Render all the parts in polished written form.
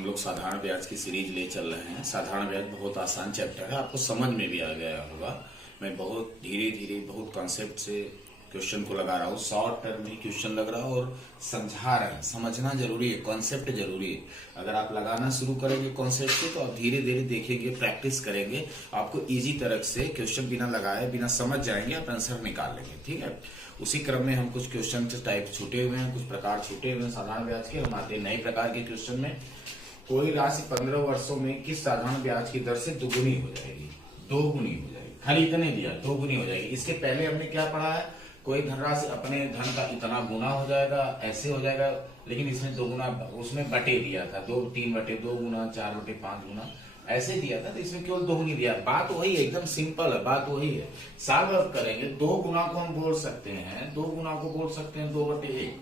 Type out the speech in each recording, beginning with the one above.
हम लोग साधारण ब्याज की सीरीज ले चल रहे हैं। साधारण ब्याज बहुत आसान चैप्टर है, आपको समझ में भी आ गया होगा। मैं बहुत धीरे धीरे बहुत कॉन्सेप्ट से क्वेश्चन को लगा रहा हूँ। शॉर्ट टर्म में क्वेश्चन लग रहा है और समझा रहे हैं। समझना जरूरी है, कॉन्सेप्ट जरूरी है। अगर आप लगाना शुरू करेंगे कॉन्सेप्ट से तो आप धीरे धीरे देखेंगे, प्रैक्टिस करेंगे, आपको इजी तरह से क्वेश्चन बिना लगाए बिना समझ जाएंगे, आप आंसर निकाल लेंगे। ठीक है, उसी क्रम में हम कुछ क्वेश्चन टाइप छूटे हुए हैं, कुछ प्रकार छूटे हुए हैं साधारण ब्याज के। हम आते हैं नए प्रकार के क्वेश्चन में। कोई राशि 15 वर्षों में किस साधारण ब्याज की दर से दुगुनी हो जाएगी? दोगुनी हो जाएगी। खाली इतने दिया, दोगुनी हो जाएगी। इसके पहले हमने क्या पढ़ा है? कोई धनराशि अपने धन का इतना गुना हो जाएगा, ऐसे हो जाएगा, लेकिन इसमें दोगुना, उसमें बटे दिया था, 3/2 गुना, 4/5 गुना ऐसे दिया था, तो इसमें केवल दोगुनी दिया। बात वही है, एकदम सिंपल है, बात वही है। सॉल्व अप करेंगे, 2 गुना को हम बोल सकते हैं, 2 गुना को बोल सकते हैं 2/1।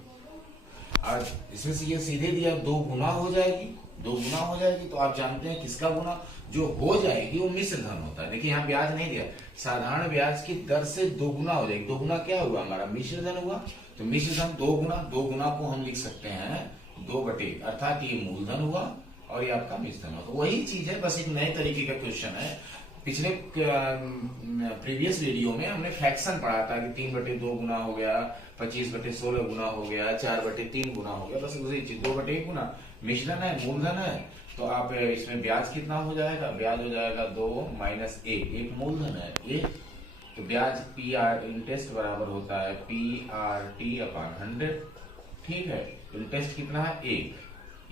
आज इसमें से ये सीधे दिया 2 गुना हो जाएगी, 2 गुना हो जाएगी। तो आप जानते हैं किसका गुना जो हो जाएगी वो मिश्र धन होता है। देखिए यहाँ ब्याज नहीं दिया, साधारण ब्याज की दर से 2 गुना हो जाएगी। 2 गुना क्या हुआ? हमारा मिश्र धन हुआ। तो मिश्र धन 2 गुना, 2 गुना को हम लिख सकते हैं 2/1, अर्थात ये मूलधन हुआ और ये आपका मिश्र धन हुआ। तो वही चीज है, बस एक नए तरीके का क्वेश्चन है। पिछले प्रीवियस वीडियो में हमने फ्रैक्शन पढ़ा था कि 3/2 गुना हो गया, 25/16 गुना हो गया, 4/3 गुना हो गया, बस उसी चीज 2/1 गुना। मिश्रण है, मूलधन है, तो आप इसमें ब्याज कितना हो जाएगा? ब्याज हो जाएगा 2 - 1, एक मूलधन है 1। तो ब्याज PR इंटरेस्ट बराबर होता है PRT/100। ठीक है, इंटरेस्ट कितना है?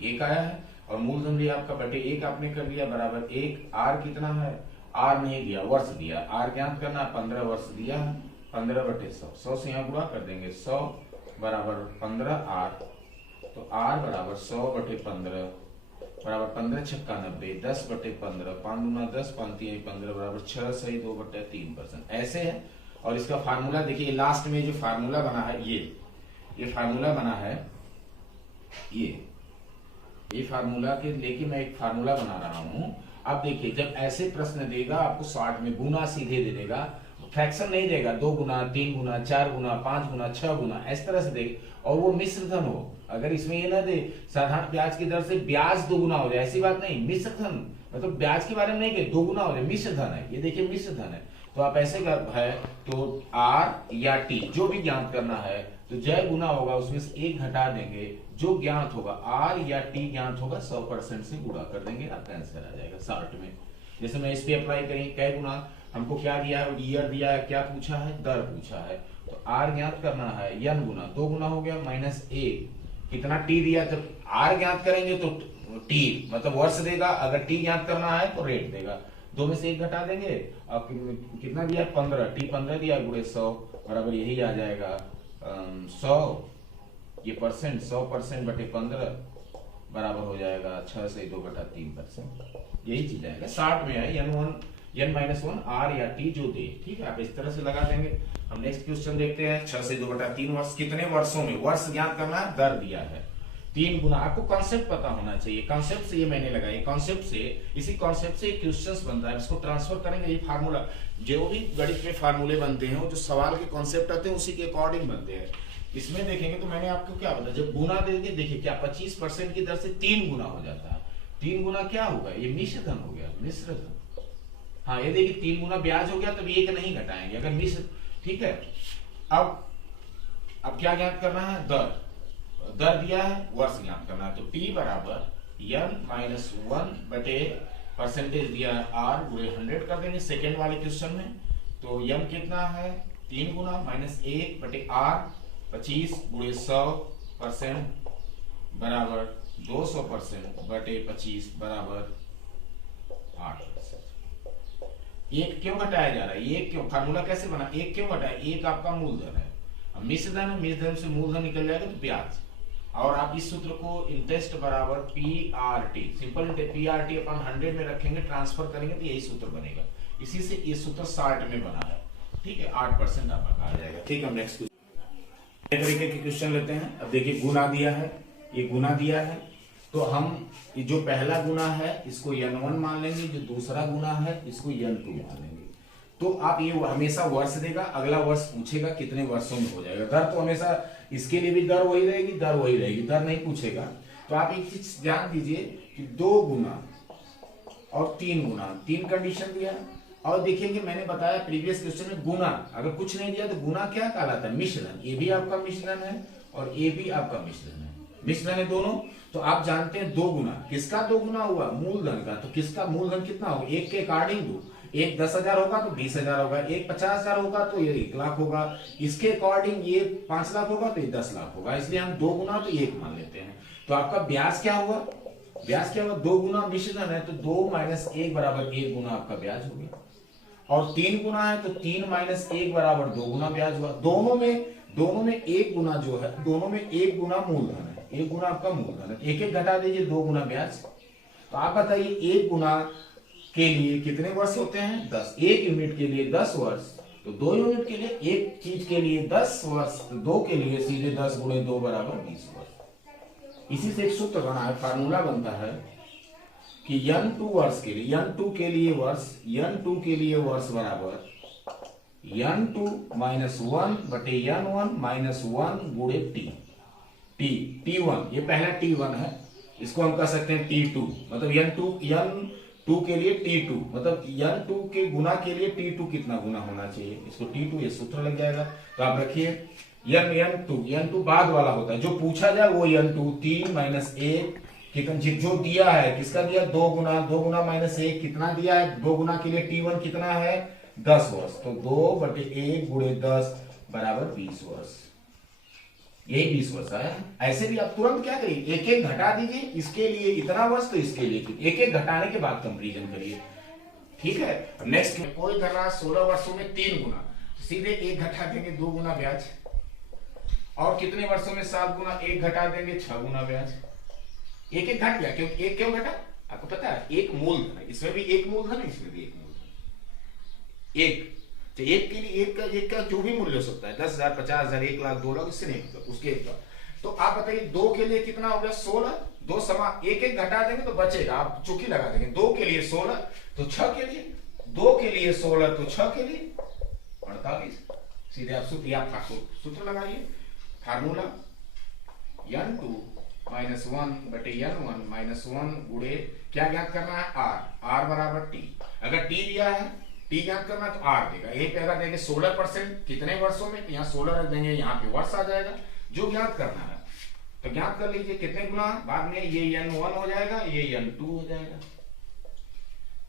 1 आया है, और मूलधन भी आपका बटे 1 आपने कर दिया बराबर 1। R कितना है? R नहीं दिया, वर्ष दिया। R ज्ञात करना, 15 वर्ष दिया है, 15/100। 100 से यहाँ गुणा कर देंगे, 100 बराबर 15R। तो R बराबर 100/15 बराबर 15 छक्का 90, 10/15, 5 दूना 10, 5 3 15 बराबर 6 सही 2/3%। ऐसे है। और इसका फार्मूला देखिए, लास्ट में जो फार्मूला बना है, ये फार्मूला बना है, ये फार्मूला के लेके मैं एक फार्मूला बना रहा हूं। अब देखिए, जब ऐसे प्रश्न देगा आपको शॉर्ट में गुना सीधे दे देगा, फ्रैक्शन नहीं देगा, 2 गुना, 3 गुना, 4 गुना, 5 गुना, 6 गुना, इस तरह से दे, और वो मिश्र धन हो। अगर इसमें ये ना दे साधारण ब्याज की दर से ब्याज 2 गुना हो जाए, ऐसी बात नहीं, मिश्र धन, मतलब ब्याज के बारे में नहीं कहे 2 गुना हो जाए, मिश्र धन है। ये देखिए मिश्र धन है, तो आप ऐसे है, तो R या T जो भी ज्ञात करना है, तो जय गुना होगा, उसमें से 1 घटा देंगे, जो ज्ञात होगा R या T ज्ञात होगा 100% से गुणा कर देंगे, आपका आंसर आ जाएगा शॉर्ट में। जैसे मैं इस पे अप्लाई करें, कै गुना, हमको क्या दिया है? ईयर दिया है, क्या पूछा है? दर पूछा है। तो R ज्ञात करना है, n गुना, 2 गुना हो गया -1, कितना T दिया? जब R ज्ञात करेंगे तो T मतलब वर्ष देगा, अगर T ज्ञात करना है तो रेट देगा। 2 में से 1 घटा देंगे, अब कितना दिया? 15, T 15 दिया, गुणे 100 बराबर यही आ जाएगा 100। ये परसेंट, 100%/15 बराबर हो जाएगा 6 से 2/3%। यही चीज आएगा, शॉर्ट में है n-1 R या T जो दे। ठीक है, आप इस तरह से लगा देंगे। हम नेक्स्ट क्वेश्चन देखते हैं। 6 से 2/3 वर्ष, कितने वर्षों में? वर्ष ज्ञात करना है, दर दिया है 3 गुना। आपको कॉन्सेप्ट पता होना चाहिए, कॉन्सेप्ट से ये मैंने लगाई, कॉन्सेप्ट से, इसी कॉन्सेप्ट से क्वेश्चंस बनता है, इसको ट्रांसफर करेंगे। ये फार्मूला, जो भी गणित में फार्मूले बनते हैं, वो जो सवाल के कॉन्सेप्ट आते हैं उसी के अकॉर्डिंग बनते हैं। इसमें देखेंगे तो मैंने आपको क्या बताया, जब गुना देंगे, देखिए क्या 25% की दर से 3 गुना हो जाता है। 3 गुना क्या होगा? ये मिश्र धन हो गया, मिश्र धन। हाँ, ये देखिए 3 गुना ब्याज हो गया, तब 1 नहीं घटाएंगे अगर मिश्र। ठीक है, अब क्या ज्ञात करना है? दर दिया है, वर्ष ज्ञात करना है। तो T बराबर n-1 परसेंटेज दिया है R गुणे 100 कर देंगे सेकेंड वाले क्वेश्चन में। तो m कितना है? 3 गुना -1/R, 25 गुणे 100% बराबर 200%/25 बराबर 8%। 1 क्यों घटाया जा रहा है? 1 क्यों? फार्मूला कैसे बना? 1 क्यों घटाया? 1 आपका मूलधन है, अब मिश्र धन है, मिश्र धन से मूलधन निकल जाएगा तो ब्याज। और आप इस सूत्र को इंटरेस्ट बराबर PRT, सिंपल PRT/100 में रखेंगे, ट्रांसफर करेंगे तो यही सूत्र बनेगा। इसी से ये सूत्र शॉर्ट में बना है। ठीक है, 8% आपका आ जाएगा। ठीक है, हम नेक्स्ट तरीके के क्वेश्चन लेते हैं। अब देखिए गुना दिया है, ये गुना दिया है, तो हम जो पहला गुना है इसको n1 मान लेंगे, जो दूसरा गुना है इसको n2 मान लेंगे। तो आप ये हमेशा वर्ष देगा, अगला वर्ष पूछेगा कितने वर्षों में हो जाएगा। दर तो हमेशा इसके लिए भी दर वही रहेगी, दर नहीं पूछेगा। तो आप एक चीज ध्यान दीजिए कि 2 गुना और 3 गुना, 3 कंडीशन दिया। और देखिए मैंने बताया प्रीवियस क्वेश्चन में गुना, अगर कुछ नहीं दिया तो गुना क्या कहलाता है, मिश्रण। ये भी आपका मिश्रण है और ये भी आपका मिश्रण है, मिश्रण है दोनों। तो आप जानते हैं 2 गुना, किसका 2 गुना हुआ, मूलधन का। तो किसका मूलधन कितना होगा, एक के अकॉर्डिंग दो, एक 10,000 होगा तो 20,000 होगा, एक 50,000 होगा तो ये 1 लाख होगा, इसके अकॉर्डिंग ये 5 लाख होगा तो ये 10 लाख होगा, इसलिए हम 2 गुना तो 1 मान लेते हैं। तो आपका ब्याज क्या हुआ, ब्याज क्या हुआ, 2 गुना मिश्रण है तो 2 माइनस 1 बराबर 1 गुना आपका ब्याज हो गया। और 3 गुना है तो 3 माइनस 1 बराबर 2 गुना ब्याज हुआ। दोनों में 1 गुना जो है, दोनों में 1 गुना मूलधन है, 1 गुना आपका मूलधन है। एक एक घटा दीजिए, 2 गुना ब्याज। तो आप बताइए 1 गुना के लिए कितने वर्ष होते हैं, 10। 1 यूनिट के लिए 10 वर्ष, तो 2 यूनिट के लिए, एक चीज के लिए 10 वर्ष, तो 2 के लिए सीधे 10 गुणे 2 बराबर 20 वर्ष। इसी से एक सूत्र बना है, फार्मूला बनता है कि n2 वर्ष के लिए, n2 के लिए वर्ष, n2 के लिए वर्ष बराबर n2 माइनस 1 बटे n1 माइनस 1 गुणे t1, ये पहला t1 है, इसको हम कह सकते हैं t2, मतलब n2 के लिए t2, मतलब n2 के गुना के लिए t2 कितना गुना होना चाहिए, इसको t2, ये सूत्र लग जाएगा। तो आप रखिए n2 बाद वाला होता है, जो पूछा जाए वो n2, 3 माइनस 1 कितना, जो दिया है किसका दिया, 2 गुना माइनस 1 कितना दिया है, 2 गुना के लिए t1 कितना है, 10 वर्ष, तो 2 बटे 1 गुणे 10 बराबर 20 वर्ष, यही 20 वर्ष है। ऐसे भी आप तुरंत क्या करिए, एक एक घटा दीजिए, इसके लिए इतना वर्ष तो इसके लिए, एक एक घटाने के बाद कंपेरिजन करिए, ठीक है। नेक्स्ट, कोई कर रहा 16 वर्षों में 3 गुना, सीधे 1 घटा देंगे 2 गुना ब्याज, और कितने वर्षों में 7 गुना, 1 घटा देंगे 6 गुना ब्याज। एक एक घट गया, क्योंकि एक क्यों घटा, आपको पता है, एक मूलधन है, इसमें भी एक मूलधन है, इसमें भी एक मूलधन, एक, तो एक के लिए एक का जो भी मूल्य हो सकता है, 10,000, 50,000, 1 लाख, 2 लाख, इससे नहीं होता, उसके एक का। तो आप बताइए 2 के लिए कितना हो गया, 16, 2 समा, एक एक घटा देंगे तो बचेगा, आप चुकी लगा देंगे, 2 के लिए 16 तो 6 के लिए, 2 के लिए 16 तो 6 के लिए 48, सीधे आप सूत्र लगाइए, फार्मूला n2 माइनस 1 बटे n1 माइनस 1 गुणे, क्या ज्ञात करना है, r बराबर t। अगर t दिया है, t ज्ञात करना तो r देगा, एक पे अगर देंगे 16%, कितने वर्षों में, यहाँ 16 रख देंगे, यहाँ पे वर्ष आ जाएगा, जो ज्ञात करना है तो ज्ञात कर लीजिए कितने गुना, बाद में ये n1 हो जाएगा, ये n2 हो जाएगा।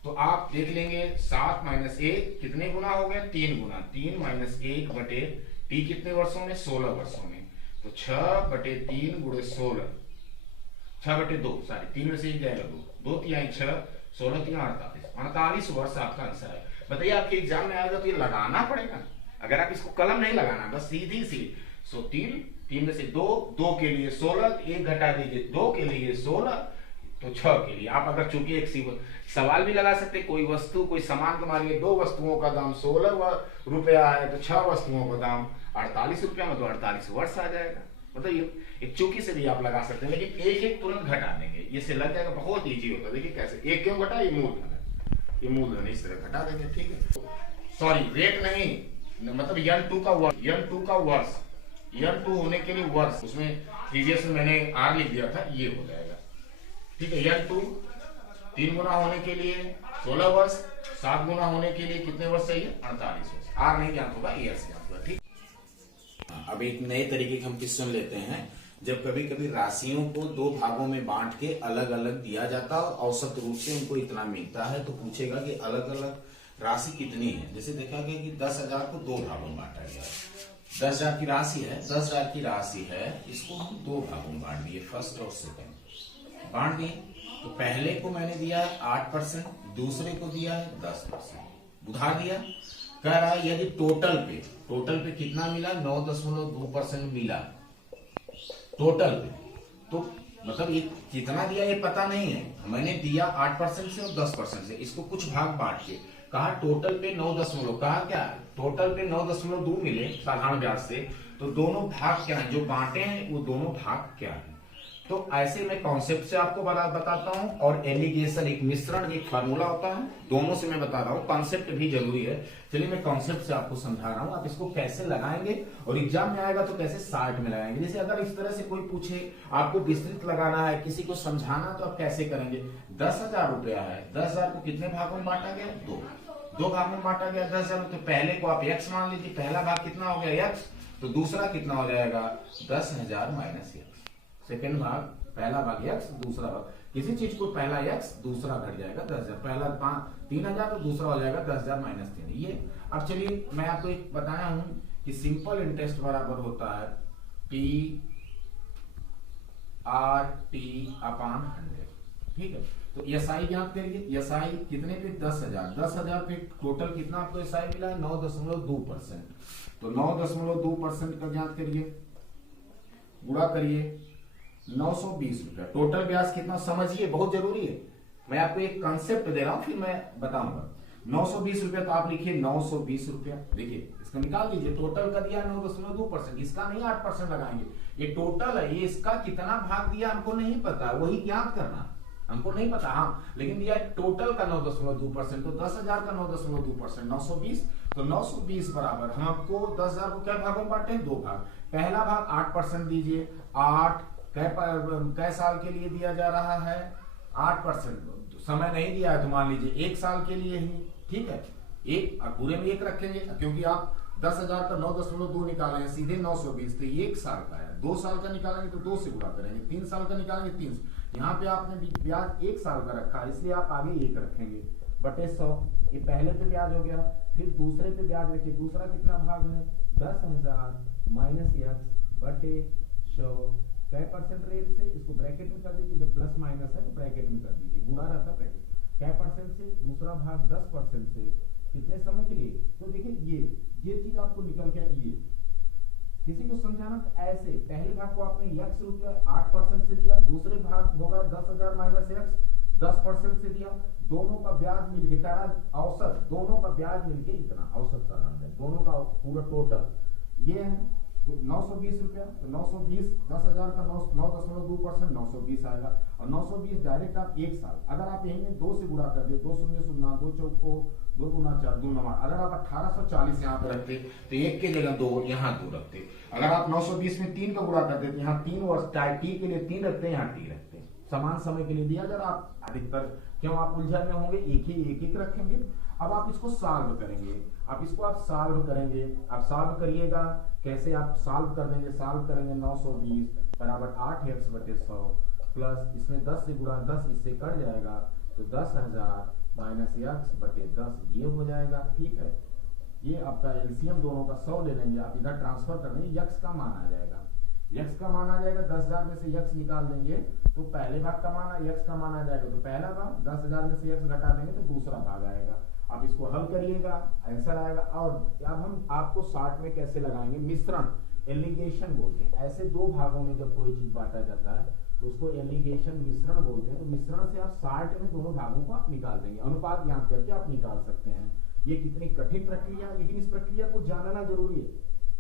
तो आप देख लेंगे 7 माइनस 1 कितने गुना हो गया, 3 गुना, 3 माइनस 1 बटे t कितने वर्षों में, 16 वर्षों में, तो 6 बटे 3 गुणे 16, 6 बटे 2, सॉरी 3 में से 1 जाएगा 2, 2 तिहाई 6, 16 तिहाई 48 वर्ष आपका आंसर है। बताइए आपके एग्जाम में आएगा तो ये लगाना पड़ेगा, अगर आप इसको कलम नहीं लगाना, बस सीधी सी, सो 3 में से 2 के लिए 16, 1 घटा दीजिए, 2 के लिए 16 तो 6 के लिए। आप अगर चूंकि एक सवाल भी लगा सकते, कोई वस्तु, कोई सामान, मान 2 वस्तुओं का दाम 16 रुपया है तो 6 वस्तुओं का दाम 48 रुपया में, तो 48 वर्ष आ जाएगा। बताइए एक चूकी से भी आप लगा सकते हैं, लेकिन एक एक तुरंत घटा देंगे, ये से लग जाएगा, बहुत इजी होता है। देखिए कैसे, एक क्यों घटा, ये मूलधन है, ये मूलधन है, इस तरह घटा देंगे, ठीक है। सॉरी रेट नहीं, मतलब n2 का वर्ष, n2 होने के लिए वर्ष, उसमें प्रीवियस में मैंने r लिख दिया था, ये हो जाएगा, ठीक है। n2 3 गुना होने के लिए 16 वर्ष, 7 गुना होने के लिए कितने वर्ष चाहिए, 48 वर्ष। r नहीं ज्ञात होगा, ए से ज्ञात होगा, ठीक। अब एक नए तरीके के हम क्वेश्चन लेते हैं, जब कभी कभी राशियों को 2 भागों में बांट के अलग अलग दिया जाता है और औसत रूप से उनको इतना मिलता है, तो पूछेगा कि अलग अलग राशि कितनी है। जैसे देखा गया कि 10,000 को 2 भागों में बांटा गया, 10,000 की राशि है, 10,000 की राशि है, इसको हम 2 भागों में बांट दिए, फर्स्ट और सेकंड बांट दिए। तो पहले को मैंने दिया है 8%, दूसरे को दिया है 10%, उधार दिया। कह रहा है यदि टोटल पे कितना मिला, 9.2% मिला टोटल पे, तो मतलब ये कितना दिया ये पता नहीं है, मैंने दिया 8% से और 10% से, इसको कुछ भाग बांट के कहा टोटल पे 9 कहा क्या, टोटल पे 9.2 मिले साधारण ब्याज से, तो दोनों भाग क्या है जो बांटे हैं, वो दोनों भाग क्या है। तो ऐसे मैं कॉन्सेप्ट से आपको बताता हूं, और एलिगेशन एक मिश्रण, एक फार्मूला होता है, दोनों से मैं बता रहा हूं, कॉन्सेप्ट भी जरूरी है। चलिए मैं कॉन्सेप्ट से आपको समझा रहा हूं, आप इसको कैसे लगाएंगे और एग्जाम में आएगा तो कैसे शार्ट में लगाएंगे। जैसे अगर इस तरह से कोई पूछे, आपको विस्तृत लगाना है, किसी को समझाना, तो आप कैसे करेंगे। 10,000 रुपया है, 10,000 को कितने भागों में बांटा गया, दो भागों में बांटा गया 10,000। तो पहले को आप x मान लीजिए, पहला भाग कितना हो गया x, तो दूसरा कितना हो जाएगा 10,000 माइनस x। सेकेंड भाग, पहला भाग x, दूसरा भाग, किसी चीज को पहला x, दूसरा घट जाएगा 10,000, पहला 3,000 तो दूसरा हो जाएगा 10,000 माइनस 3। ये अब चलिए मैं आपको एक बताया हूं कि सिंपल इंटरेस्ट बराबर होता है P R T अपान 100। ठीक है, तो एसआई ज्ञात करिए, एसआई कितने पे 10,000, 10,000 पे टोटल कितना आपको एसआई मिला है 9.2%। तो 9.2% का ज्ञात करिए, गुणा करिए 920 रुपया। टोटल ब्याज कितना समझिए, बहुत जरूरी है, मैं आपको एक कंसेप्ट दे रहा हूं फिर मैं बताऊंगा। 920 रुपया, तो आप लिखिए 920 रुपया। देखिए इसका निकाल दीजिए, टोटल का दिया 9.2%, इसका नहीं 8% लगाएंगे, ये टोटल है, ये इसका कितना भाग दिया हमको नहीं पता, वही ज्ञात करना हमको नहीं पता। हाँ, लेकिन दिया टोटल का 9.2%, तो 10,000 का 9.2%, 920। तो 920 बराबर हम आपको 10,000 को क्या भागों में बांटे, दो भाग। पहला भाग 8% दीजिए, 8 कै साल के लिए दिया जा रहा है 8%। समय नहीं दिया है तो मान लीजिए 1 साल के लिए ही, ठीक है, एक पूरे में 1 रखेंगे, क्योंकि आप 10,000 का 9.2 निकालेंगे, सीधे 920, तो 1 साल का है। 2 साल का निकालेंगे तो 2 से गुणा करेंगे, 3 साल का निकालेंगे 3। यहाँ पे आपने ब्याज 1 साल का रखा है, इसलिए आप आगे 1 रखेंगे बटे 100। ये पहले पे ब्याज हो गया, फिर दूसरे पे ब्याज रखिए, दूसरा कितना भाग है 10,000 माइनस x बटे 100। कै परसेंट रेट से, इसको ब्रैकेट में कर दीजिए, जब प्लस माइनस है तो ब्रैकेट में कर दीजिए, गुणा रहता ब्रैकेट। कै परसेंट से, दूसरा भाग 10% से, कितने समय के लिए। तो देखिए ये चीज आपको निकल के ये किसी को समझाना तो ऐसे, पहले भाग को आपने x रुपया 8% से दिया, दूसरे भाग होगा 10,000 माइनस x 10% से दिया, दोनों का ब्याज मिलके औसत, दोनों का ब्याज मिलके इतना औसत साधारण है, दोनों का पूरा टोटल ये है। तो 920 रुपया, तो 920 10,000 का 9.2%, 920 आएगा। और 920 डायरेक्ट आप 1 साल, अगर आप यही में 2 से गुणा कर दिए, 2 शून्य शून्य, 2 चौको 2 दूना 4, 2 9, अगर आप 1840 यहाँ पे रखते तो 1 के जगह 2, यहाँ 2 रखते। अगर आप 920 में 3 का गुणा करते तो यहाँ 3 वर्ष टी के लिए 3 रखते, यहाँ टी रखते, समान समय के लिए दिया जा रहा। आप अधिकतर क्यों आप उलझन में होंगे, एक रखेंगे। अब आप इसको सॉल्व करेंगे, आप सॉल्व करेंगे, आप सॉल्व करिएगा, कैसे आप सॉल्व कर देंगे, सॉल्व करेंगे 920 बराबर 8x बटे 100 प्लस इसमें 10 से गुणा 10 इससे कट जाएगा, तो 10,000 माइनस x बटे 10 ये हो जाएगा। ठीक है, ये आपका एलसीएम दोनों का 100 ले लेंगे, आप इधर ट्रांसफर कर देंगे, x का मान आ जाएगा, x का मान आ जाएगा। 10,000 में से x निकाल देंगे तो पहले भाग का मान x का मान आ जाएगा, तो पहला भाग 10,000 में से x घटा देंगे तो दूसरा भाग आएगा। आप इसको हल करिएगा, आंसर आएगा। और अब हम आपको शॉर्ट में कैसे लगाएंगे, मिश्रण एलिगेशन बोलते हैं। ऐसे दो भागों में जब कोई चीज बांटा जाता है तो उसको एलिगेशन मिश्रण बोलते हैं। तो मिश्रण से आप शॉर्ट में दोनों भागों को आप निकाल देंगे, अनुपात याद करके आप निकाल सकते हैं। ये कितनी कठिन प्रक्रिया, लेकिन इस प्रक्रिया को जानना जरूरी है।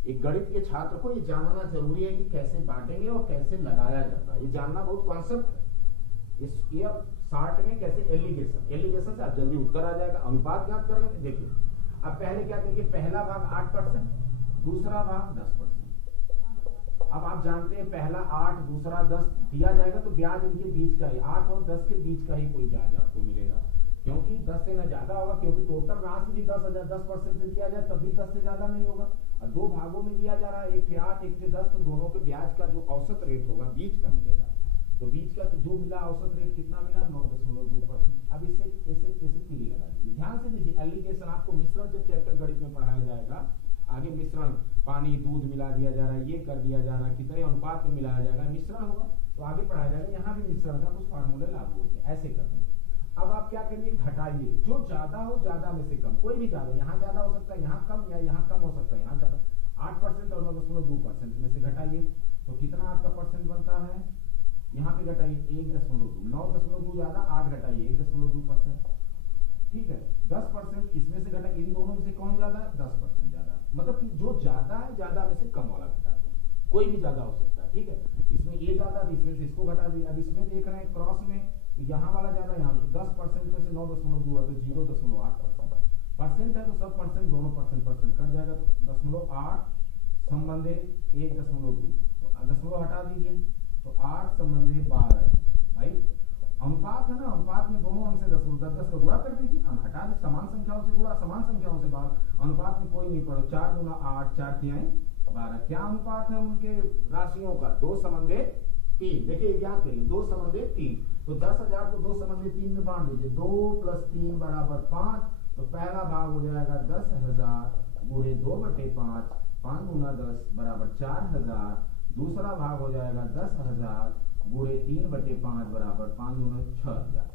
एक गणित के छात्र को ये जानना जरूरी है कि कैसे बांटेंगे और कैसे लगाया जाता है, ये जानना बहुत कॉन्सेप्ट है। ये अब शॉर्ट में कैसे एलिगेशन से आप जल्दी उत्तर आ जाएगा। अनुपात ज्ञात कर लेंगे। देखिए अब पहले क्या करिए, पहला भाग 8%, दूसरा भाग 10%। अब आप जानते हैं पहला 8 दूसरा 10 दिया जाएगा तो ब्याज इनके बीच का ही, 8 और 10 के बीच का ही कोई ब्याज आपको मिलेगा, क्योंकि 10 से न ज्यादा होगा, क्योंकि टोटल राशि भी 10,000 10% से दिया जाए तब भी 10 से ज्यादा नहीं होगा। और दो भागों में दिया जा रहा है, एक थे 8 एक थे 10, तो दोनों के ब्याज का जो औसत रेट होगा बीच का मिलेगा। तो बीच का जो मिला औसत रेट कितना मिला, 9.2%। अब इसे तीर लगा दीजिए, ध्यान से दीजिए। एलिगेशन आपको मिश्रण जब चैप्टर गणित में पढ़ाया जाएगा, आगे मिश्रण पानी दूध मिला दिया जा रहा है, ये कर दिया जा रहा है, कितने अनुपात में मिलाया जाएगा, मिश्रण होगा तो आगे पढ़ाया जाएगा। यहाँ भी मिश्रण का कुछ फार्मूले लागू होते हैं, ऐसे करने। अब आप क्या करिए, घटाइए, जो ज्यादा हो ज्यादा में से कम, कोई भी ज्यादा, यहाँ ज्यादा हो सकता है, यहाँ कम, या यहाँ कम हो सकता है, यहाँ ज्यादा। 8% और 9.2% में से घटाइए तो कितना आपका परसेंट बनता है, यहाँ पे घटाइए 1.2, 9.2 ज्यादा 8 घटाइए 1.2%। ठीक है, 10% इसमें से घटा, इन दोनों में से कौन ज्यादा है, 10% ज्यादा। मतलब कि जो ज्यादा है ज्यादा में से कम वाला घटाते हैं, कोई भी ज्यादा हो सकता है। ठीक है, इसमें ये ज्यादा तो इसमें से इसको घटा दिया। अब इसमें देख रहे हैं क्रॉस में, तो यहाँ वाला ज्यादा, यहाँ 10% में से 9.2 है तो 0.8% परसेंट है, तो सब परसेंट दोनों परसेंट कट जाएगा, तो 0.8 संबंधे 1.2, तो 0 हटा दीजिए, तो 8 संबंधे 12। भाई अनुपात है ना, अनुपात में दोनों अंश 10 का गुणा कर दीजिए, हम हटा दीजिए, समान संख्याओं से गुणा, समान संख्याओं से भाग, अनुपात में कोई नहीं पड़ो, 4 गुना 8, 4 तिहाई 12। क्या अनुपात है उनके राशियों का? 2 संबंधे 3। देखिए याद करिए, 2 संबंधे 3, तो 10,000 को 2 संबंधे 3 में बांट दीजिए, 2 + 3 = 5, तो पहला भाग हो जाएगा 10,000 गुणे 2/5, 5 गुना 10 = 4,000। दूसरा भाग हो जाएगा 10,000 गुणे 3/5 = 5 गुना 6,000।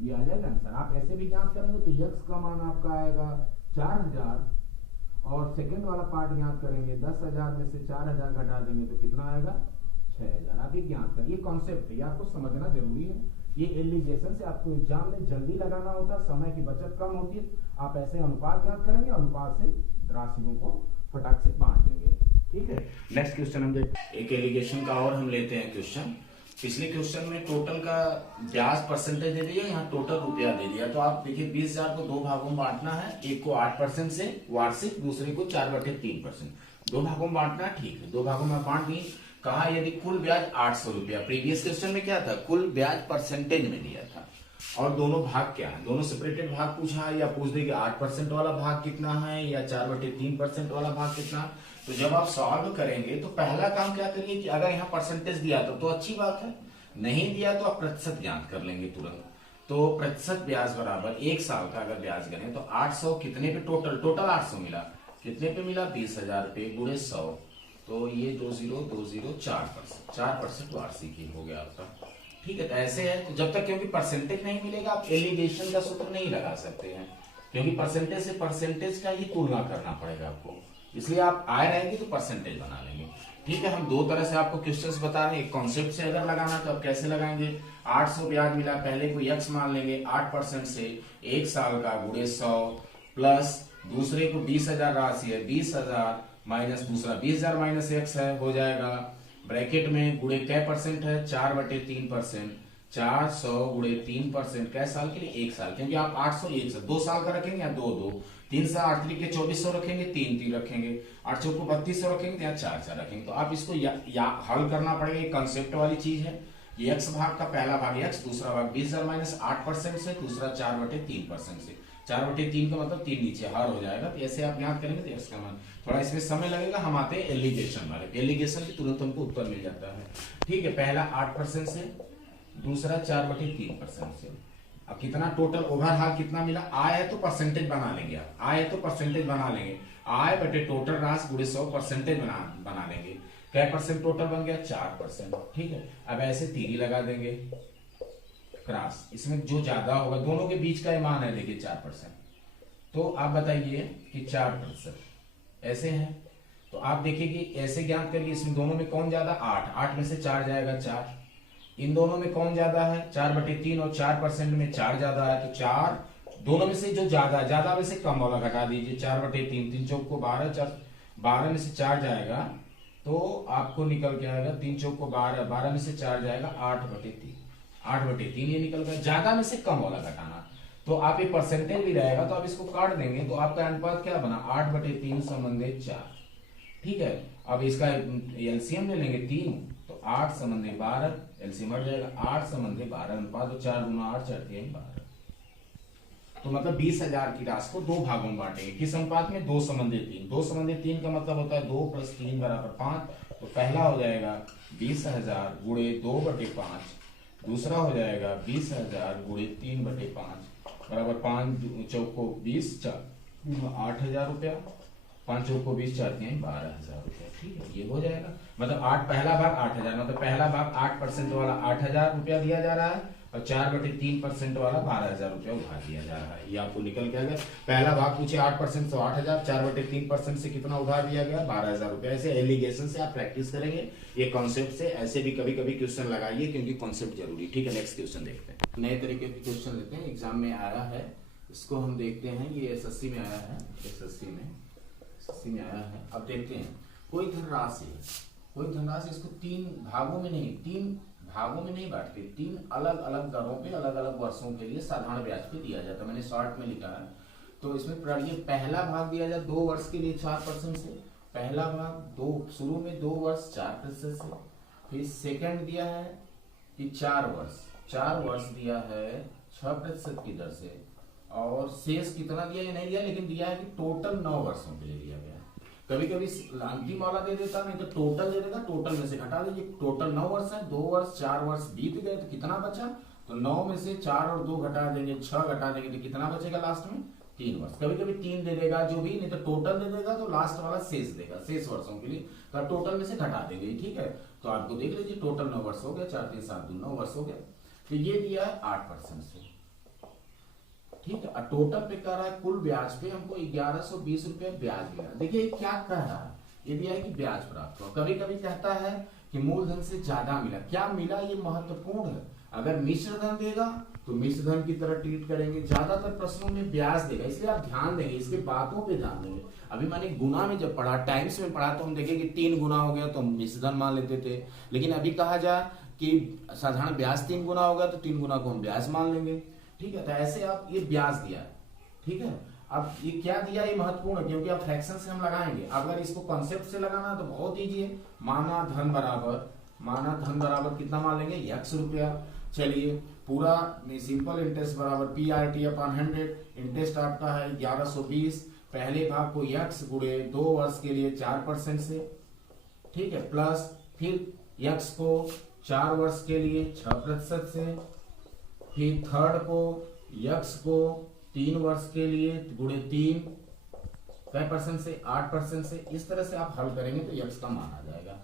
ये आ जाएगा आंसर। आप ऐसे भी ज्ञात करेंगे तो x का मान आपका आएगा 4,000, और सेकंड वाला पार्ट ज्ञात करेंगे 10,000 में से 4,000 घटा देंगे तो कितना आएगा? 6,000। आप ये ज्ञात करिए, कॉन्सेप्ट है, ये आपको समझना जरूरी है। ये एलिगेशन से आपको एग्जाम में जल्दी लगाना होता है, समय की बचत कम होती है। आप ऐसे अनुपात ज्ञात करेंगे, अनुपात से राशियों को फटाक से बांट देंगे। ठीक है, नेक्स्ट क्वेश्चन हम देखते हैं। एक एलिगेशन का और हम लेते हैं क्वेश्चन। पिछले क्वेश्चन में टोटल का ब्याज परसेंटेज दे दिया, यहाँ टोटल रुपया दे दिया। तो आप देखिए 20,000 को 2 भागों में बांटना है, एक को 8% से वार्षिक, दूसरे को 4/3%। 2 भागों में बांटना है, ठीक है, 2 भागों में बांट दी। कहा यदि कुल ब्याज 800 रुपया, प्रीवियस क्वेश्चन में क्या था? कुल ब्याज परसेंटेज में दिया था, और दोनों भाग क्या है, दोनों सेपरेटेड भाग पूछा है, या पूछ दे कि 8% वाला भाग कितना है या 4/3% वाला भाग कितना। तो जब आप सॉल्व करेंगे तो पहला काम क्या करिए कि अगर यहाँ परसेंटेज दिया तो अच्छी बात है, नहीं दिया तो आप प्रतिशत ज्ञात कर लेंगे तुरंत। तो प्रतिशत ब्याज बराबर 1 साल का अगर ब्याज करें तो 800 कितने पे? टोटल 800 मिला, कितने पे मिला? 20,000 रुपये गुणे 100, तो ये 4% वार्षिक ही हो गया आपका। ठीक है, तो ऐसे है। तो जब तक क्योंकि परसेंटेज नहीं मिलेगा आप एलिगेशन का सूत्र नहीं लगा सकते हैं, क्योंकि परसेंटेज से परसेंटेज का ही तुलना करना पड़ेगा आपको, इसलिए आप आए रहेंगे तो परसेंटेज बना लेंगे। ठीक है, हम 2 तरह से आपको क्वेश्चंस बता रहे हैं। एक कॉन्सेप्ट से अगर लगाना तो आप कैसे लगाएंगे? 800 ब्याज मिला, पहले को x मान लेंगे, 8% से 1 साल का गुणे 100, प्लस दूसरे को 20,000 राशि है, 20,000 माइनस दूसरा 20,000 माइनस x है, हो जाएगा ब्रैकेट में गुणे कै परसेंट है? 4/3%। 400 गुणे 3% कै साल के लिए? 1 साल, क्योंकि आप 800 1 साल 2 साल का रखेंगे, या 2 3 से 8 के 2400 रखेंगे, 3 रखेंगे, 8 चौको 3200 रखेंगे, तो यहाँ 4 रखेंगे। तो आप इसको या हल करना पड़ेगा, कंसेप्ट वाली चीज है। ये x भाग का पहला भाग x, दूसरा भाग 20,000 माइनस 8% से, दूसरा 4/3% से। 4/3 का मतलब 3 नीचे हर हो जाएगा। तो ऐसे आप याद करेंगे तो x का मान, थोड़ा इसमें समय लगेगा। हम आते हैं एलिगेशन वाले, एलिगेशन की तुरंत हमको उत्तर मिल जाता है। ठीक है, पहला 8% से, दूसरा 4/3% से। अब कितना टोटल ओवरऑल कितना मिला? आय है तो परसेंटेज बना लेंगे, आप आय है तो परसेंटेज बना लेंगे, आय बटे टोटल राशि गुणे 100 परसेंटेज बना लेंगे। क्या परसेंट टोटल बन गया? 4%। ठीक है, अब ऐसे तीरी लगा देंगे क्रॉस, इसमें जो ज्यादा होगा दोनों के बीच का मान है, देखिए 4%। तो आप बताइए कि 4% ऐसे है, तो आप देखिए कि ऐसे ज्ञात करिए, इसमें दोनों में कौन ज्यादा? 8 में से 4 जाएगा 4। इन दोनों में कौन ज्यादा है? 4/3, और 4% में 4 ज्यादा है, तो 4 दोनों में से जो ज्यादा में से कम वाला घटा दीजिए। 4/3, 3 चौक को 12, 12 में से 4 जाएगा तो आपको निकल के आएगा 3 चौक को 12, 12 में से 4 जाएगा 8/3, 8/3 ये निकल गया। ज्यादा में से कम वाला घटाना, तो आप ये परसेंटेज भी रहेगा तो आप इसको काट देंगे, तो आपका अनुपात क्या बना? 8/3 संबंधे 4। ठीक है, अब इसका एलसीएम ले लेंगे 3, तो 8 संबंधे 12, एलसीएम हट जाएगा, 8 संबंधे 12 अनुपात, तो 4 गुना 8 4 3 12। तो मतलब 20,000 की राशि को 2 भागों में बांटेंगे, किस अनुपात में? 2 संबंधे 3। 2 संबंधे 3 का मतलब होता है 2 + 3 = 5। तो पहला हो जाएगा 20,000 गुणे 2/5, दूसरा हो जाएगा 20,000 गुणे 3/5 बराबर 5 चौक को 20, 8,000 रुपया, 5 चौक को 20, 4 3 12,000 रुपया। ठीक है, ये हो जाएगा। मतलब 8 पहला भाग 8,000, मतलब पहला भाग 8% वाला 8,000 रुपया दिया जा रहा है, और 4/3% वाला 12,000 रुपया उधार दिया जा रहा है। ये आपको निकल के आ गया। पहला भाग पूछे 8% तो 8,000, 4/3% से कितना उधार दिया गया? 12,000 रुपया। ऐसे एलिगेशन से आप प्रैक्टिस करेंगे, ये कॉन्सेप्ट से ऐसे भी कभी कभी क्वेश्चन लगाइए, क्योंकि कॉन्सेप्ट जरूरी। ठीक है, नेक्स्ट क्वेश्चन देखते हैं। नए तरीके के क्वेश्चन लेते हैं, एग्जाम में आया है, इसको हम देखते हैं। ये एसएससी में आया है, एसएससी में आया है। अब देखते हैं, कोई धनराशि कोई धनराशि इसको तीन भागों में नहीं बांटते, तीन अलग अलग दरों पे अलग अलग वर्षों के लिए साधारण ब्याज पे दिया जाता है। मैंने शॉर्ट में लिखा है। तो इसमें पढ़िए, पहला भाग दिया जाए 2 वर्ष के लिए 4% से, पहला भाग शुरू में 2 वर्ष 4% से, फिर सेकंड दिया है कि 4 वर्ष दिया है 6% की दर से, और शेष कितना दिया या नहीं दिया, लेकिन दिया है कि टोटल 9 वर्षों के लिए दिया गया। कभी कभी अंतिम वाला दे देता, नहीं तो टोटल दे देगा, टोटल में से घटा दीजिए। टोटल 9 वर्ष है, 2 वर्ष 4 वर्ष बीत गए तो कितना बचा, तो 9 में से 4 और 2 घटा देंगे, 6 घटा देंगे तो कितना बचेगा लास्ट में, 3 वर्ष। कभी कभी 3 दे देगा जो भी, नहीं तो टोटल दे देगा तो लास्ट वाला शेष देगा, शेष वर्षों के लिए तो टोटल में से घटा देंगे। ठीक है, तो आपको देख लीजिए टोटल 9 वर्ष हो गया, 4 3 7 2 9 वर्ष हो गया। तो ये दिया है 8% से। ठीक है, टोटल पे कह रहा है कुल ब्याज पे हमको 1120 रुपया ब्याज मिला। देखिए क्या कह रहा है, ये दिया है कि ब्याज प्राप्त हुआ। कभी कभी कहता है कि मूलधन से ज्यादा मिला, क्या मिला ये महत्वपूर्ण है। अगर मिश्र धन देगा तो मिश्र धन की तरह ट्रीट करेंगे, ज्यादातर प्रश्नों में ब्याज देगा, इसलिए आप ध्यान देंगे, इसके बातों पे ध्यान देंगे। अभी मैंने गुना में जब पढ़ा, टाइम्स में पढ़ा, तो हम देखें कि 3 गुना हो गया तो हम मिश्र धन मान लेते थे, लेकिन अभी कहा जाए कि साधारण ब्याज 3 गुना हो गया तो 3 गुना को हम ब्याज मान लेंगे। ठीक है, तो ऐसे आप ये ब्याज दिया है। ठीक है, अब ये क्या दिया, ये महत्वपूर्ण है क्योंकि अब फ्रैक्शन से हम लगाएंगे। अगर इसको कॉन्सेप्ट से लगाना तो बहुत ईजी है। माना धन बराबर कितना मान लेंगे, x रुपया। चलिए पूरा सिंपल इंटरेस्ट बराबर PRT/100, इंटरेस्ट आपका है 1120। पहले भाग को x गुणे 2 वर्ष के लिए 4% से, ठीक है, प्लस फिर x को 4 वर्ष के लिए 6% से, फिर थर्ड को x को 3 वर्ष के लिए गुणे 3 कै % से, 8% से। इस तरह से आप हल करेंगे तो x का मान आ जाएगा।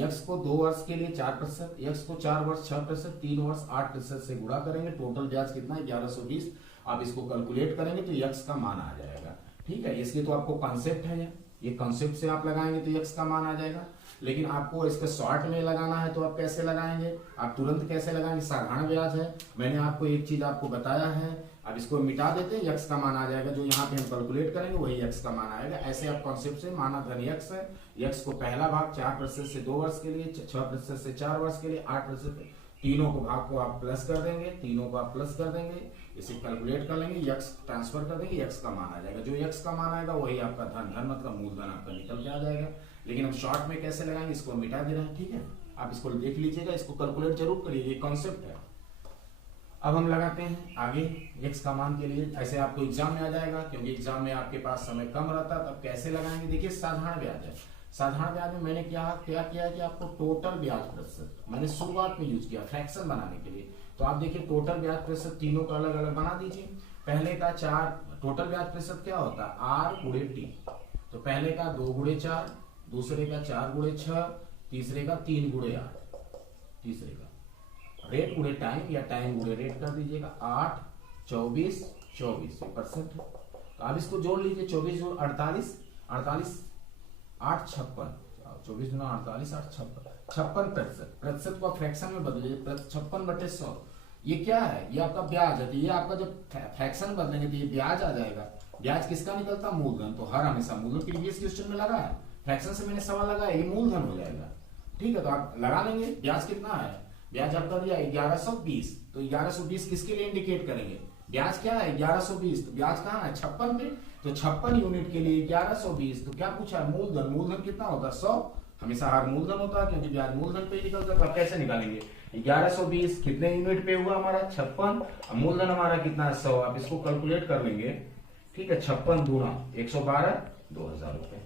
x को 2 वर्ष के लिए 4%, x को 4 वर्ष 6%, 3 वर्ष 8% से गुणा करेंगे, टोटल ब्याज कितना है 1120। आप इसको कैलकुलेट करेंगे तो x का मान आ जाएगा। ठीक है, इसलिए तो आपको कॉन्सेप्ट है, ये कॉन्सेप्ट से आप लगाएंगे तो x का मान आ जाएगा। लेकिन आपको इसका शॉर्ट में लगाना है तो आप कैसे लगाएंगे, आप तुरंत कैसे लगाएंगे, साधारण ब्याज है। मैंने आपको एक चीज आपको बताया है, अब इसको मिटा देते हैं, x का मान आ जाएगा। जो यहाँ पे हम कैलकुलेट करेंगे वही x का मान आएगा। ऐसे आप कॉन्सेप्ट से, माना धन x है, x को पहला भाग 4% से 2 वर्ष के लिए, 6% से 4 वर्ष के लिए, 8%, तीनों को भाग को आप प्लस कर देंगे, इसे कैलकुलेट कर लेंगे, x ट्रांसफर कर देंगे, x का मान आ जाएगा। जो x का मान आएगा वही आपका धन मतलब मूलधन आपका निकल के आ जाएगा। लेकिन हम शॉर्ट में कैसे लगाएंगे, इसको मिटा दे रहे हैं। ठीक है, आप इसको देख लीजिएगा, इसको कैलकुलेट जरूर करिए, ये कॉन्सेप्ट है। अब हम लगाते हैं आगे x का मान के लिए। ऐसे आपको एग्जाम में आ जाएगा, क्योंकि एग्जाम में आपके पास समय कम रहता है, तब कैसे लगाएंगे। देखिए साधारण ब्याज है, साधारण ब्याज में मैंने क्या किया है कि आपको टोटल ब्याज प्रतिशत मैंने शुरुआत में यूज किया फ्रैक्शन बनाने के लिए। तो आप देखिए टोटल ब्याज प्रतिशत तीनों का अलग अलग बना दीजिए। पहले का 4, टोटल ब्याज प्रतिशत क्या होता है, R गुणे T। तो पहले का 2 गुणे 4, दूसरे का 4 गुणे 6, तीसरे का 3 गुणे 8, तीसरे का रेट गुणे टाइम या टाइम गुणे रेट कर दीजिएगा। 8 24 24%। तो आप इसको जोड़ लीजिए, 24 जोड़ 48, 48 8 56, 24 गुना 48 8 56, 56% को फ्रैक्शन में बदलिए, 56/100। ये क्या है, ये आपका ब्याज है। तो ये आपका जब फ्रैक्शन बदलेंगे तो ये ब्याज आ जाएगा। ब्याज किसका निकलता, मूलधन। तो हर हमेशा मूलधन, प्रीवियस क्वेश्चन में लगा है, फ्रैक्शन से मैंने सवाल लगाया, ये मूलधन हो जाएगा। ठीक है, तो आप लगा लेंगे। ब्याज कितना है, ब्याज आपका दिया 1120। तो 1120 किसके लिए इंडिकेट करेंगे, ब्याज क्या है 1120। तो ब्याज कहाँ है 56 पे, तो 56 यूनिट के लिए 1120। तो क्या पूछा है, मूलधन। मूलधन कितना होता है 100, हमेशा हर मूलधन होता है क्योंकि ब्याज मूलधन पे ही निकलता है। तो आप कैसे निकालेंगे, 1120 कितने यूनिट पे हुआ हमारा 56, मूलधन हमारा कितना है 100। आप इसको कैलकुलेट कर लेंगे। ठीक है, 56 दूना 112, 2000 रुपए।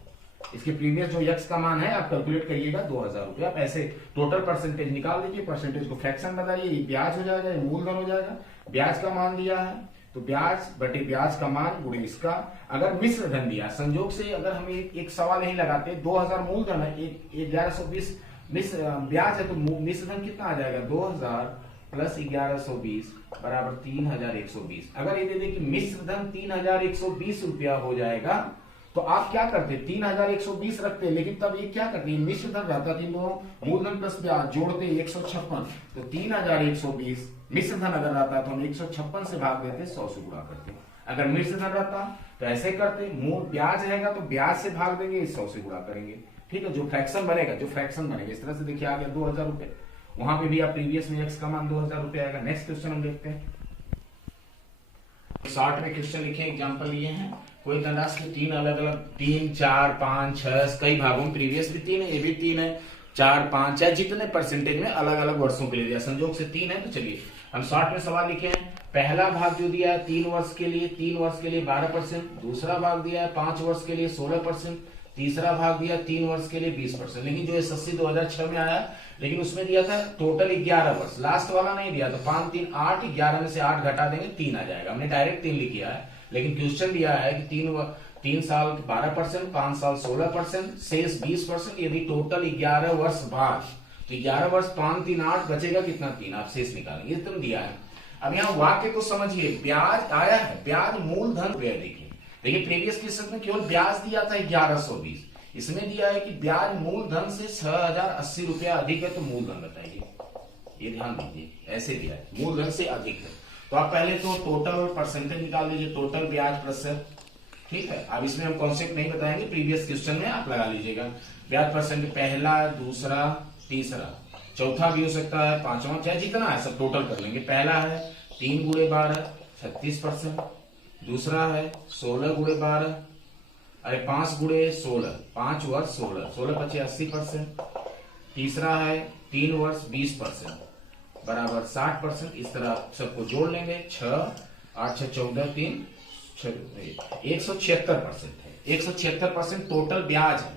इसके प्रीवियस जो x का मान है आप कैलकुलेट करिएगा 2000 रुपए। आप ऐसे टोटल परसेंटेज निकाल दीजिए, परसेंटेज को फ्रैक्शन बताइए, ये ब्याज हो जाएगा, ये मूलधन हो जाएगा। ब्याज का मान दिया है तो ब्याज बटे ब्याज का मान गुणे इसका। अगर मिश्र धन दिया, संयोग से अगर हम एक सवाल नहीं लगाते, 2000 मूलधन है, 1120 ब्याज है, तो मिश्र धन कितना आ जाएगा 2000 प्लस 1120 बराबर 3120। अगर ये दे दे कि मिश्र धन 3120 रुपया हो जाएगा तो आप क्या करते, 3120 रखते, लेकिन तब ये क्या करते, मिश्र धन रहता, तीन दोनों मूलधन प्लस ब्याज जोड़ते 156। तो 3120 मिश्र धन अगर रहता तो हम 156 से भाग देते, 100 से गुणा करते। अगर मिश्र धन रहता तो ऐसे करते, मूल ब्याज रहेगा तो ब्याज से भाग देंगे, 100 से गुणा करेंगे। ठीक है, जो फ्रैक्शन बनेगा इस तरह से देखिए आ गया 2000 रुपए, वहां पे भी आप प्रीवियस में x का मान 2000 रुपए आएगा। नेक्स्ट क्वेश्चन हम देखते हैं। शॉर्ट में क्वेश्चन लिखे, एग्जांपल लिए हैं। कोई धनराशि के 3 अलग अलग 3, 4, 5, 6 कई भागों में, प्रीवियस भी 3 है, ये भी 3 है, 4, 5 चाहे जितने परसेंटेज में अलग अलग वर्षों के लिए दिया, संयोग से 3 है। तो चलिए हम शॉर्ट में सवाल लिखे हैं। पहला भाग जो दिया है 3 वर्ष के लिए 12%, दूसरा भाग दिया है 5 वर्ष के लिए 16%, तीसरा भाग दिया 3 वर्ष के लिए 20%। लेकिन जो SSC 2006 में आया, लेकिन उसमें दिया था टोटल 11 वर्ष, लास्ट वाला नहीं दिया। तो 5, 3, 8, 11 में से 8 घटा देंगे 3 आ जाएगा। हमने डायरेक्ट 3 लिख किया है, लेकिन क्वेश्चन दिया है कि 3 साल 12%, 5 साल 16%, शेष 20%, यदि टोटल 11 वर्ष बाद, तो 11 वर्ष 5, 3, 8 बचेगा कितना, 3, आप शेष निकालेंगे, ये तुम दिया है। अब यहाँ वाक्य को समझिए, ब्याज आया है, ब्याज मूलधन रुपया देखिए प्रीवियस क्वेश्चन में केवल ब्याज दिया था 1120, इसमें दिया है कि ब्याज मूलधन से 6080 रुपया अधिक है, तो मूलधन बताइए, ये ध्यान दीजिए, ऐसे दिया है मूलधन से अधिक है। तो आप पहले तो टोटल परसेंटेज निकाल लीजिए, टोटल ब्याज प्रतिशत, ठीक है। अब इसमें हम कॉन्सेप्ट नहीं बताएंगे, प्रीवियस क्वेश्चन में आप लगा लीजिएगा। ब्याज परसेंट पहला, दूसरा, तीसरा, चौथा भी हो सकता है, पांचवा, चाहे जितना है सब टोटल कर लेंगे। पहला है 3 गुणे 12 36%, दूसरा है 16 गुणे 12, अरे 5 गुणे 16, 5 वर्ष 16, 16 × 25 80%, तीसरा है 3 वर्ष 20% बराबर 60%। इस तरह सबको जोड़ लेंगे, 6, 8, 6, 14, 3, 176% है, 176% टोटल ब्याज है।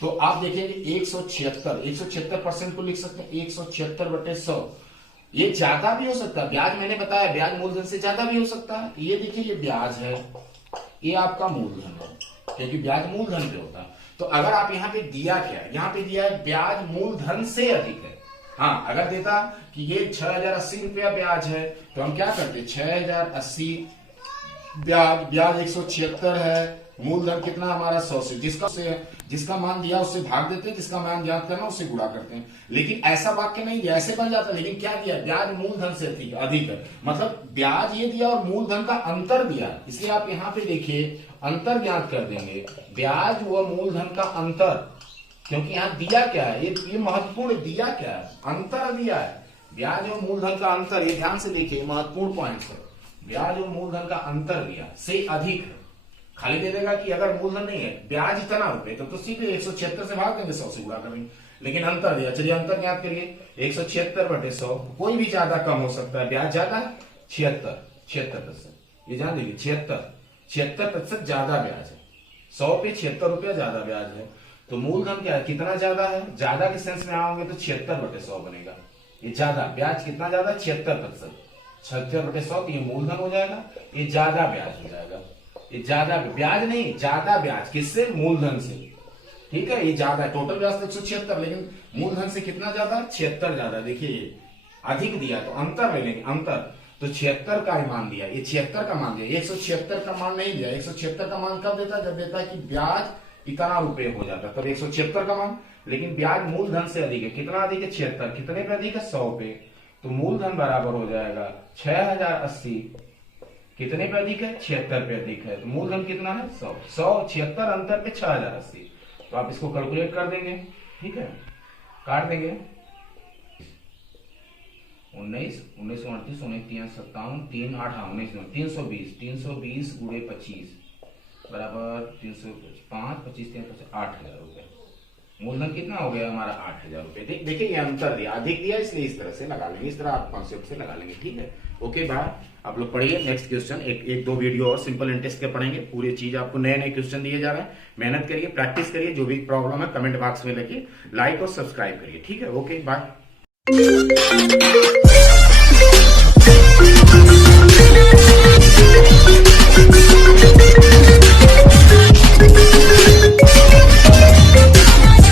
तो आप देखेंगे 176% को लिख सकते हैं 176/100। ये ज्यादा भी हो सकता है, ब्याज मैंने बताया ब्याज मूलधन से ज्यादा भी हो सकता है। ये देखिए ये ब्याज है, ये आपका मूलधन है, क्योंकि ब्याज मूलधन पे होता है। तो अगर आप यहाँ पे दिया क्या है, यहाँ पे दिया है ब्याज मूलधन से अधिक है। हाँ, अगर देता कि ये 6080 रुपया ब्याज है, तो हम क्या करते, 6080 ब्याज 176 है, मूलधन कितना हमारा 100 से, जिसका मान दिया उससे भाग देते हैं, जिसका मान ज्ञात करना उससे गुणा करते हैं। लेकिन ऐसा वाक्य नहीं दिया, ऐसे बन जाता। लेकिन क्या दिया, ब्याज मूलधन से अधिक है, मतलब ब्याज ये दिया और मूलधन का अंतर दिया। इसलिए आप यहाँ पे देखिए अंतर ज्ञात कर देंगे, ब्याज व मूलधन का अंतर, क्योंकि यहाँ दिया क्या है, ये महत्वपूर्ण, दिया क्या है, अंतर दिया है, ब्याज और मूलधन का अंतर। ये ध्यान से देखिए, महत्वपूर्ण पॉइंट है, ब्याज और मूलधन का अंतर दिया से अधिक है। खाली दे देगा कि अगर मूलधन नहीं है, ब्याज इतना रुपए, तो सीधे 176 से भाग देंगे, 100 से गुणा करेंगे। लेकिन अंतर दिया, चलिए अंतर ज्ञात करिए, 176/100, कोई भी ज्यादा कम हो सकता है। ब्याज ज्यादा है 76%, ये जान लीजिए 76% ज्यादा ब्याज है, 100 पे 76 रुपया ज्यादा ब्याज है। तो मूलधन क्या है, कितना ज्यादा है, ज्यादा के सेंस में आओगे तो 76/100 बनेगा। ये ज्यादा ब्याज कितना ज्यादा, 76%, 76/100, तो ये मूलधन हो जाएगा, ये ज्यादा ब्याज हो जाएगा। ये ज्यादा ब्याज नहीं, ज्यादा ब्याज किससे, मूलधन से, ठीक है। ये ज्यादा है, टोटल ब्याज तो 176, लेकिन मूलधन से कितना ज्यादा, 76 ज्यादा। देखिए ये अधिक दिया, तो अंतर ले लेंगे, अंतर, तो 76 का मान दिया, ये 76 का मान दिया, 176 का मान नहीं दिया। 176 का मान कब देता है, जब देता है कि ब्याज इतना रुपए हो जाता है, तब 176 का मान। लेकिन ब्याज मूलधन से अधिक है, कितना अधिक है, 76, कितने पे अधिक है, 100 पे, तो मूलधन बराबर हो जाएगा 6080, कितने पे अधिक है, 76 पे अधिक है, तो मूलधन कितना है, 100, 76 अंतर पे 6080, तो आप इसको कैलकुलेट कर देंगे, ठीक है, काट देंगे, 19, 19, 38, 19, 57, 3, 8, 19, 320 गुणे 25 बराबर 305, 25, 3, 8000 रुपए। मूलधन कितना हो गया हमारा, 8000 रुपए। देखिए ये अंतर दिया, अधिक दिया, इसलिए इस तरह से लगा लेंगे, इस तरह आप कॉन्सेप्ट से लगा लेंगे, ठीक है। ओके बाय, आप लोग पढ़िए नेक्स्ट क्वेश्चन, एक दो वीडियो और सिंपल इंटरेस्ट के पढ़ेंगे, पूरी चीज आपको नए क्वेश्चन दिए जा रहे हैं, मेहनत करिए, प्रैक्टिस करिए, जो भी प्रॉब्लम है कमेंट बॉक्स में लिखिए, लाइक और सब्सक्राइब करिए, ठीक है। Okay bye.